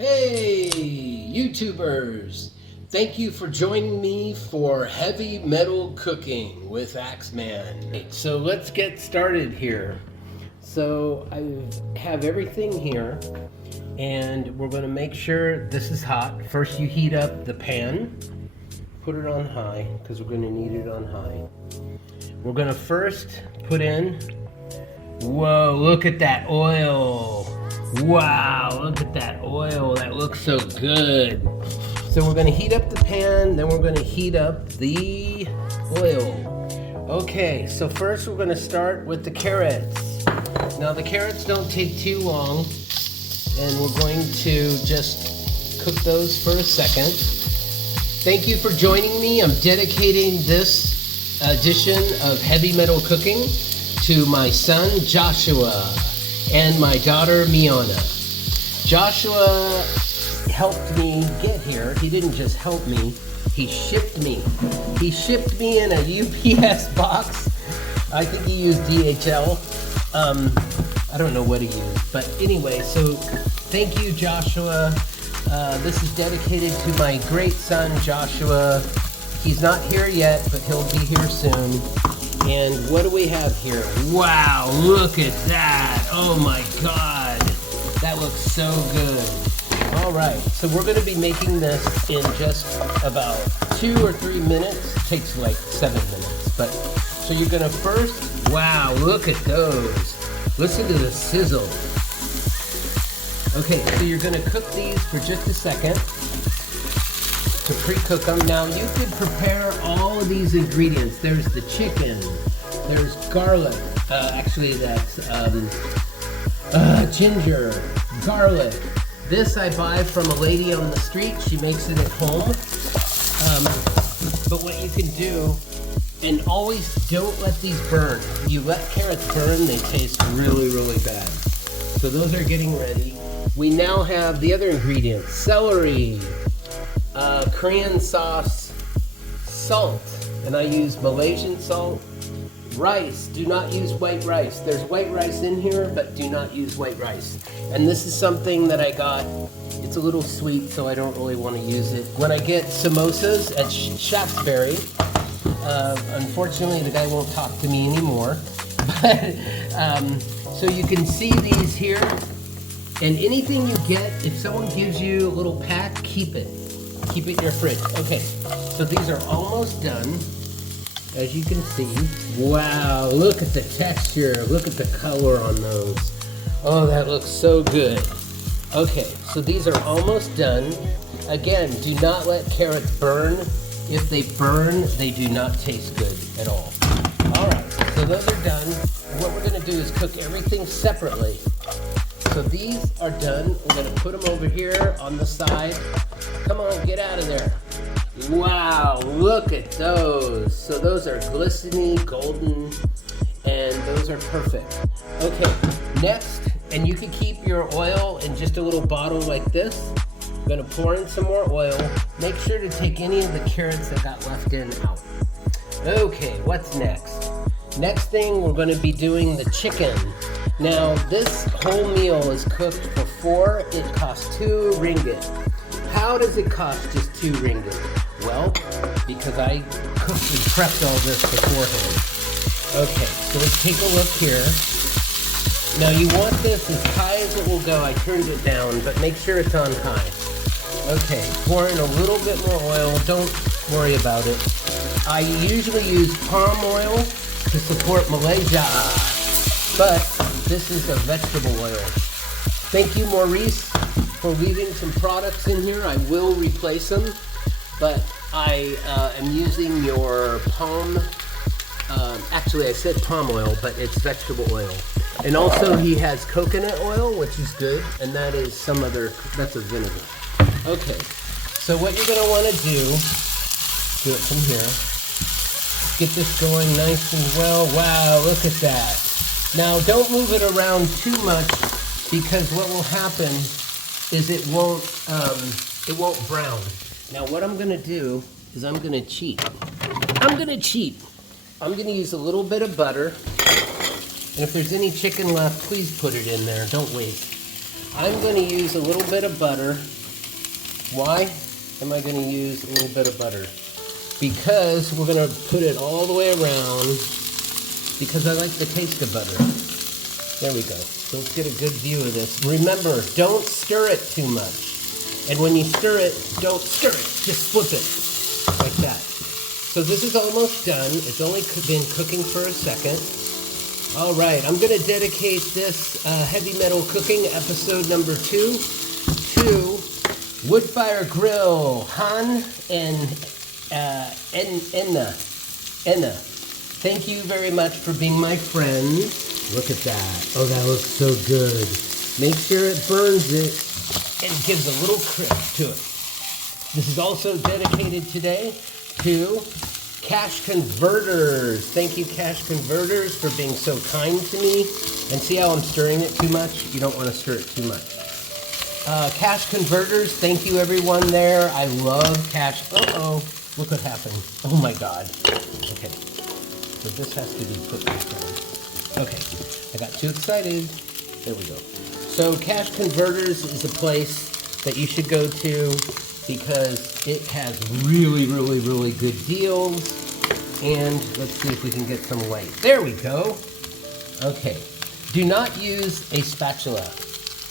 Hey, YouTubers! Thank you for joining me for Heavy Metal Cooking with AxeMan. So let's get started here. So I have everything here, and we're going to make sure this is hot. First you heat up the pan, put it on high, because we're going to need it on high. We're going to first put in, whoa, look at that oil. Wow, look at that oil. That looks so good. So we're going to heat up the pan, then we're going to heat up the oil. Okay, so first we're going to start with the carrots. Now the carrots don't take too long, and we're going to just cook those for a second. Thank you for joining me. I'm dedicating this edition of Heavy Metal Cooking to my son Joshua and my daughter Mianna. Joshua helped me get here. He didn't just help me, he shipped me. He shipped me in a UPS box. I think he used DHL. I don't know what he used, but anyway, so thank you, Joshua. This is dedicated to my great son Joshua. He's not here yet, but he'll be here soon. And what do we have here? Wow, look at that. Oh my God. That looks so good. All right, so we're gonna be making this in just about 2 or 3 minutes. It takes like 7 minutes, but so you're gonna first, wow, look at those. Listen to the sizzle. Okay, so you're gonna cook these for just a second to pre-cook them. Now you could prepare all of these ingredients. There's the chicken, there's garlic, actually that's ginger, garlic. This I buy from a lady on the street. She makes it at home. But what you can do, and always don't let these burn. You let carrots burn, they taste really, really bad. So those are getting ready. We now have the other ingredients: celery, Korean sauce, salt, and I use Malaysian salt. Rice, do not use white rice. There's white rice in here, but do not use white rice. And this is something that I got. It's a little sweet, so I don't really want to use it. When I get samosas at Shaftesbury, unfortunately the guy won't talk to me anymore. But so you can see these here. And anything you get, if someone gives you a little pack, keep it. Keep it in your fridge. Okay, so these are almost done. As you can see, wow, look at the texture, look at the color on those. Oh, that looks so good. Okay, so these are almost done. Again, do not let carrots burn. If they burn, they do not taste good at all. All right, so those are done. What we're gonna do is cook everything separately. So these are done. We're gonna put them over here on the side. Come on, get out of there. Wow, look at those. So those are glistening, golden, and those are perfect. Okay, next, and you can keep your oil in just a little bottle like this. I'm gonna pour in some more oil. Make sure to take any of the carrots that got left in out. Okay, what's next? Next thing, we're gonna be doing the chicken. Now, this whole meal is cooked for 4. It costs 2 ringgit. How does it cost just 2 ringgit? Well, because I cooked and prepped all this beforehand. Okay, so let's take a look here. Now you want this as high as it will go. I turned it down, but make sure it's on high. Okay, pour in a little bit more oil. Don't worry about it. I usually use palm oil to support Malaysia, but this is a vegetable oil. Thank you, Maurice, for leaving some products in here. I will replace them, but I am using your palm, actually I said palm oil, but it's vegetable oil. And also he has coconut oil, which is good, and that is some other, that's a vinegar. Okay, so what you're gonna wanna do it from here. Get this going nice and well. Wow, look at that. Now don't move it around too much, because what will happen is it won't brown. Now what I'm gonna do is I'm gonna cheat. I'm gonna use a little bit of butter. And if there's any chicken left, please put it in there. Don't waste. I'm going to use a little bit of butter. Why am I going to use a little bit of butter? Because we're going to put it all the way around, because I like the taste of butter. There we go. So let's get a good view of this. Remember, don't stir it too much. And when you stir it, don't stir it. Just flip it like that. So this is almost done. It's only been cooking for a second. All right, I'm going to dedicate this heavy metal cooking episode number 2 to Woodfire Grill, Han and Enna. Thank you very much for being my friend. Look at that. Oh, that looks so good. Make sure it burns it and gives a little crisp to it. This is also dedicated today to Cash Converters. Thank you, Cash Converters, for being so kind to me. And see how I'm stirring it too much? You don't want to stir it too much. Cash Converters, thank you everyone there. I love Cash. Uh-oh, look what happened. Oh my God. Okay, so this has to be put back on. Okay, I got too excited. There we go. So Cash Converters is a place that you should go to because it has really, really, really good deals. And let's see if we can get some white. There we go. Okay, do not use a spatula.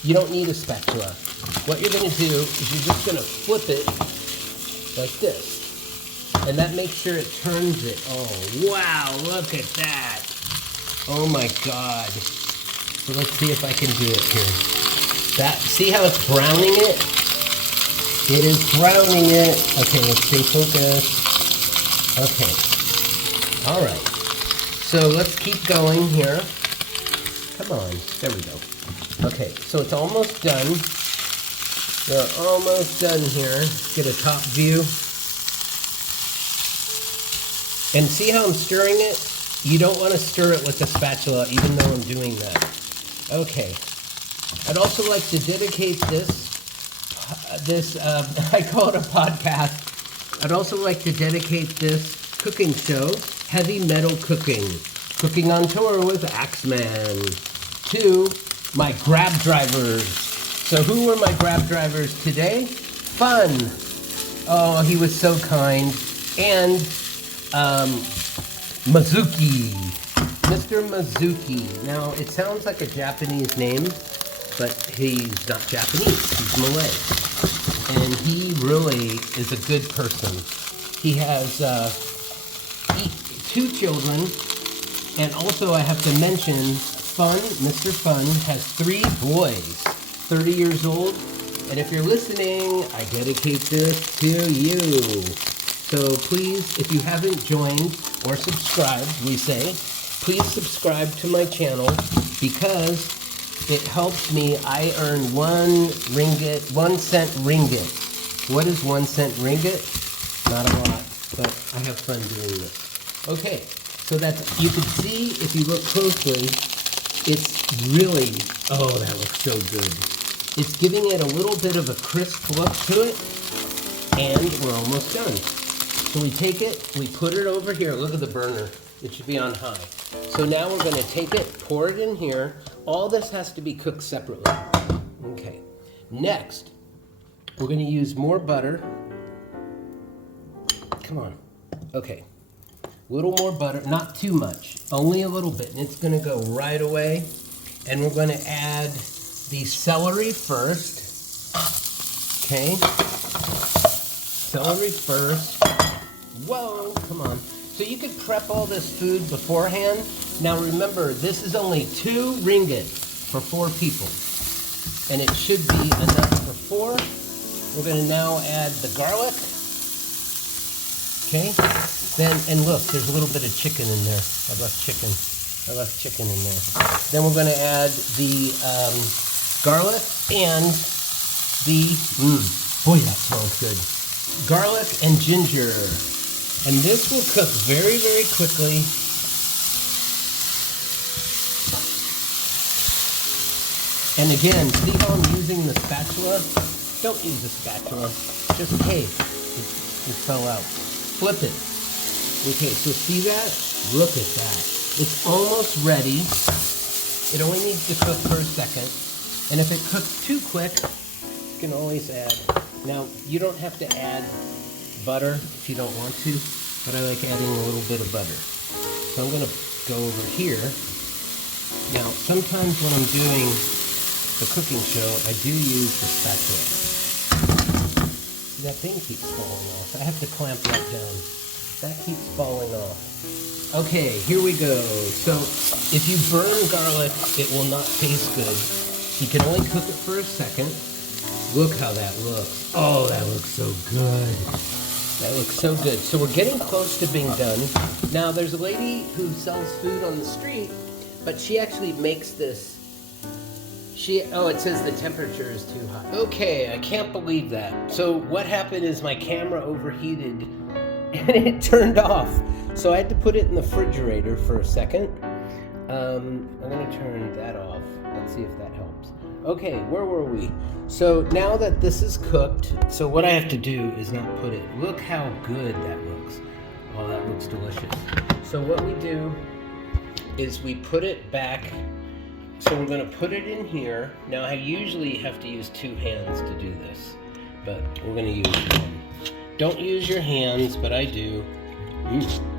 You don't need a spatula. What you're going to do is you're just going to flip it like this. And that makes sure it turns it. Oh, wow, look at that. Oh my God. So let's see if I can do it here. See how it's browning it? It is browning it. Okay, let's stay focused. Okay. All right. So let's keep going here. Come on. There we go. Okay, so it's almost done. We're almost done here. Get a top view. And see how I'm stirring it? You don't want to stir it with a spatula, even though I'm doing that. Okay. I'd also like to dedicate this, I call it a podcast. I'd also like to dedicate this cooking show, Heavy Metal Cooking, Cooking on Tour with AxeMan, to my grab drivers. So who were my grab drivers today? Fun. Oh, he was so kind. And Mizuki. Mr. Mizuki. Now, it sounds like a Japanese name, but he's not Japanese. He's Malay. And he really is a good person. He has 2 children. And also, I have to mention, Fun, Mr. Fun, has 3 boys, 30 years old. And if you're listening, I dedicate this to you. So please, if you haven't joined or subscribed, we say, please subscribe to my channel because it helps me. I earn 1 cent ringgit. What is 1 cent ringgit? Not a lot, but I have fun doing this. Okay, so that's, you can see if you look closely, it's really, oh, that looks so good. It's giving it a little bit of a crisp look to it, and we're almost done. So we take it, we put it over here. Look at the burner. It should be on high. So now we're going to take it, pour it in here. All this has to be cooked separately. Okay. Next, we're going to use more butter. Come on. Okay. A little more butter, not too much, only a little bit. And it's going to go right away. And we're going to add the celery first. Okay. Celery first. Whoa, come on. So you could prep all this food beforehand. Now remember, this is only 2 ringgit for 4 people. And it should be enough for 4. We're going to now add the garlic. Okay. Then, and look, there's a little bit of chicken in there. I left chicken in there. Then we're going to add the garlic and the, boy, that smells good. Garlic and ginger. And this will cook very, very quickly. And again, see how I'm using the spatula? Don't use the spatula. Just, hey, it fell out. Flip it. Okay, so see that? Look at that. It's almost ready. It only needs to cook for a second. And if it cooks too quick, you can always add. Now, you don't have to add butter if you don't want to, but I like adding a little bit of butter. So I'm gonna go over here. Now, sometimes when I'm doing the cooking show, I do use the spatula. See, that thing keeps falling off. I have to clamp that down. That keeps falling off. Okay, here we go. So, if you burn garlic, it will not taste good. You can only cook it for a second. Look how that looks. Oh, that looks so good. That looks so good. So we're getting close to being done. Now, there's a lady who sells food on the street, but she actually makes this. Oh, it says the temperature is too high. Okay, I can't believe that. So what happened is my camera overheated and it turned off. So I had to put it in the refrigerator for a second. I'm gonna turn that off. Let's see if that helps. Okay, where were we? So now that this is cooked, so what I have to do is not put it. Look how good that looks. Oh, that looks delicious. So what we do is we put it back. So we're gonna put it in here. Now I usually have to use 2 hands to do this, but we're gonna use 1. Don't use your hands, but I do.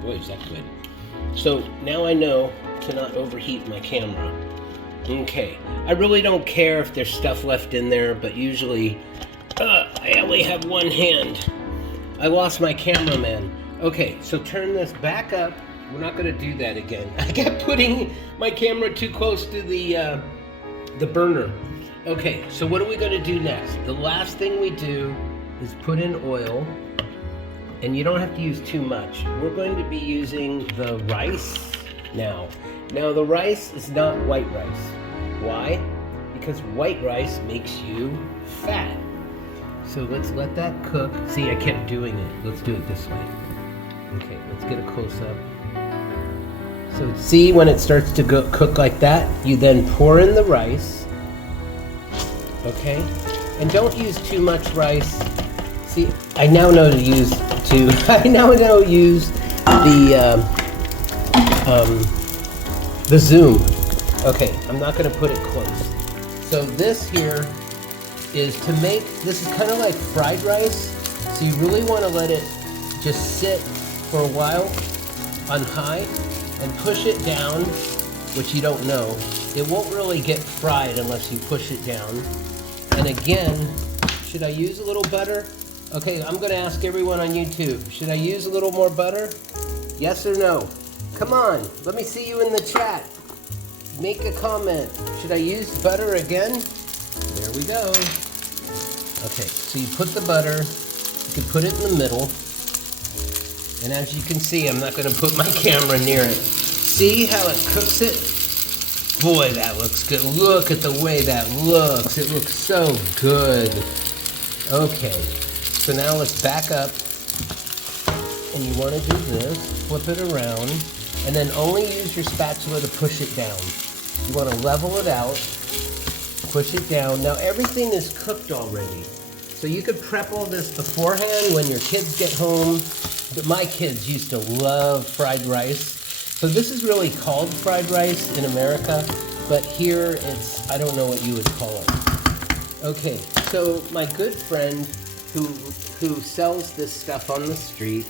Boy, is that good. So now I know to not overheat my camera. Okay, I really don't care if there's stuff left in there, but usually I only have 1 hand. I lost my cameraman. Okay, so turn this back up. We're not gonna do that again. I kept putting my camera too close to the burner. Okay, so what are we gonna do next? The last thing we do is put in oil, and you don't have to use too much. We're going to be using the rice now. Now the rice is not white rice. Why? Because white rice makes you fat. So let's let that cook. See, I kept doing it. Let's do it this way. Okay, let's get a close-up. So see, when it starts to cook like that, you then pour in the rice. Okay? And don't use too much rice. See, I now know to use the zoom. Okay, I'm not gonna put it close. So this here is to make, this is kind of like fried rice. So you really wanna let it just sit for a while on high and push it down, which you don't know. It won't really get fried unless you push it down. And again, should I use a little butter? Okay, I'm gonna ask everyone on YouTube, should I use a little more butter? Yes or no? Come on, let me see you in the chat. Make a comment. Should I use butter again? There we go. Okay, so you put the butter, you can put it in the middle, and as you can see, I'm not gonna put my camera near it. See how it cooks it? Boy, that looks good. Look at the way that looks. It looks so good. Okay, so now let's back up, and you wanna do this, flip it around, and then only use your spatula to push it down. You want to level it out, push it down. Now everything is cooked already. So you could prep all this beforehand when your kids get home. But my kids used to love fried rice. So this is really called fried rice in America, but here it's, I don't know what you would call it. Okay, so my good friend who sells this stuff on the street,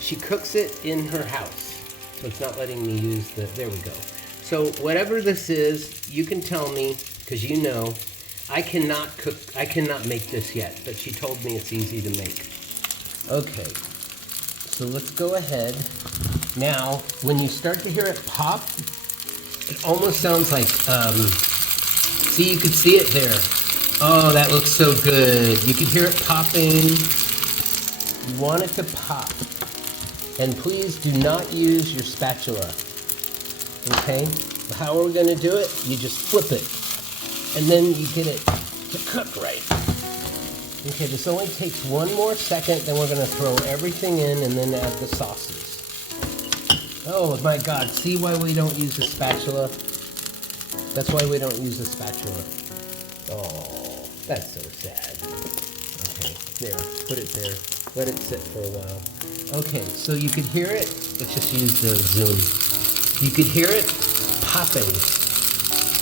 she cooks it in her house. So it's not letting me use there we go. So whatever this is, you can tell me, because you know, I cannot make this yet, but she told me it's easy to make. Okay, so let's go ahead. Now, when you start to hear it pop, it almost sounds like, see, you could see it there. Oh, that looks so good. You can hear it popping. You want it to pop. And please do not use your spatula. Okay? How are we gonna do it? You just flip it. And then you get it to cook right. Okay, this only takes 1 more second, then we're gonna throw everything in and then add the sauces. Oh my God, see why we don't use the spatula? That's why we don't use the spatula. Oh, that's so sad. Okay, there, put it there. Let it sit for a while. Okay, so you could hear it. Let's just use the zoom. You could hear it popping.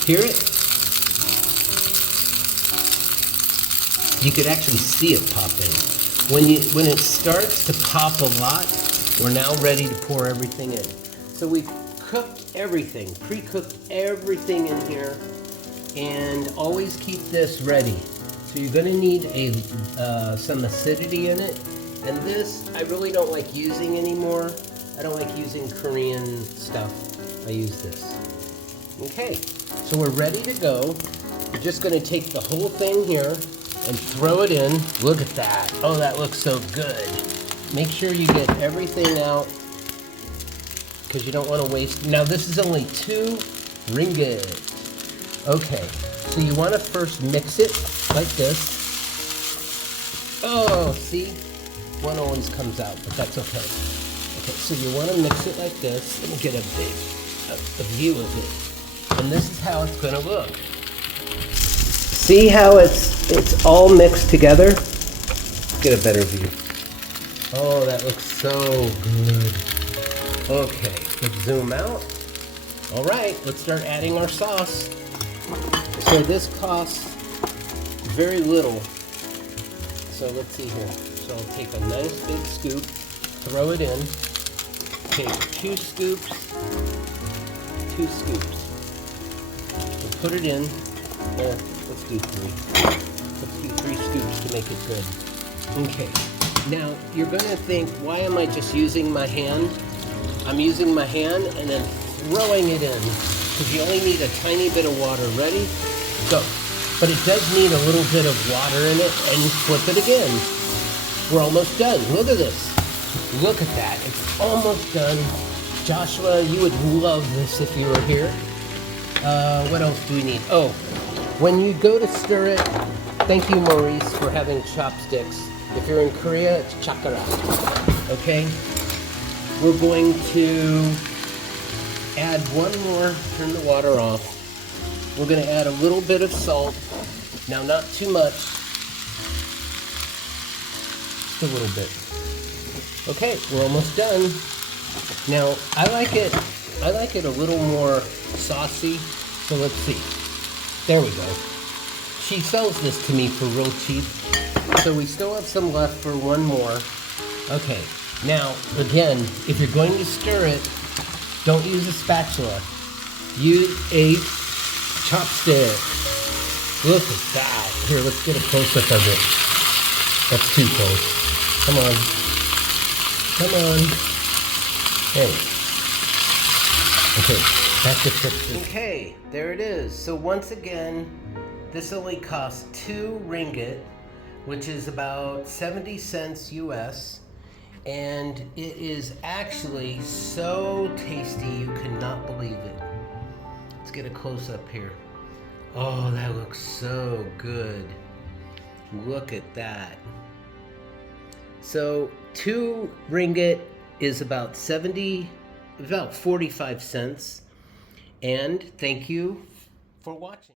Hear it? You could actually see it popping. When it starts to pop a lot, we're now ready to pour everything in. So we've cooked everything, pre-cooked everything in here, and always keep this ready. So you're gonna need some acidity in it. And this, I really don't like using anymore. I don't like using Korean stuff. I use this. Okay, so we're ready to go. We're just gonna take the whole thing here and throw it in. Look at that. Oh, that looks so good. Make sure you get everything out because you don't want to waste. Now this is only 2 ringgit. Okay, so you want to first mix it like this. Oh, see? One always comes out, but that's okay. Okay, so you want to mix it like this. Let me get a view of it. And this is how it's going to look. See how it's all mixed together? Get a better view. Oh, that looks so good. Okay, let's zoom out. All right, let's start adding our sauce. So this costs very little. So let's see here. So I'll take a nice big scoop, throw it in, take 2 scoops, 2 scoops. We'll put it in. Let's do 3. Let's do 3 scoops to make it good. Okay. Now, you're going to think, why am I just using my hand? I'm using my hand and then throwing it in, because you only need a tiny bit of water. Ready? Go. But it does need a little bit of water in it, and flip it again. We're almost done. Look at this. Look at that. It's almost done. Joshua, you would love this if you were here. What else do we need? Oh, when you go to stir it, thank you, Maurice, for having chopsticks. If you're in Korea, it's chakara. Okay? We're going to add one more, turn the water off. We're going to add a little bit of salt. Now, not too much. Just a little bit. Okay, we're almost done. Now, I like it a little more saucy. So let's see. There we go. She sells this to me for real cheap. So we still have some left for one more. Okay, now, again, if you're going to stir it, don't use a spatula. Use a chopstick. Look at that. Here, let's get a close-up of it. That's too close. Come on. Come on. Hey. Okay, back to fixing. Okay, there it is. So once again, this only costs 2 ringgit, which is about 70 cents US, and it is actually so tasty you cannot believe it. Let's get a close-up here. Oh, that looks so good. Look at that. So 2 ringgit is about 45 cents, and thank you for watching.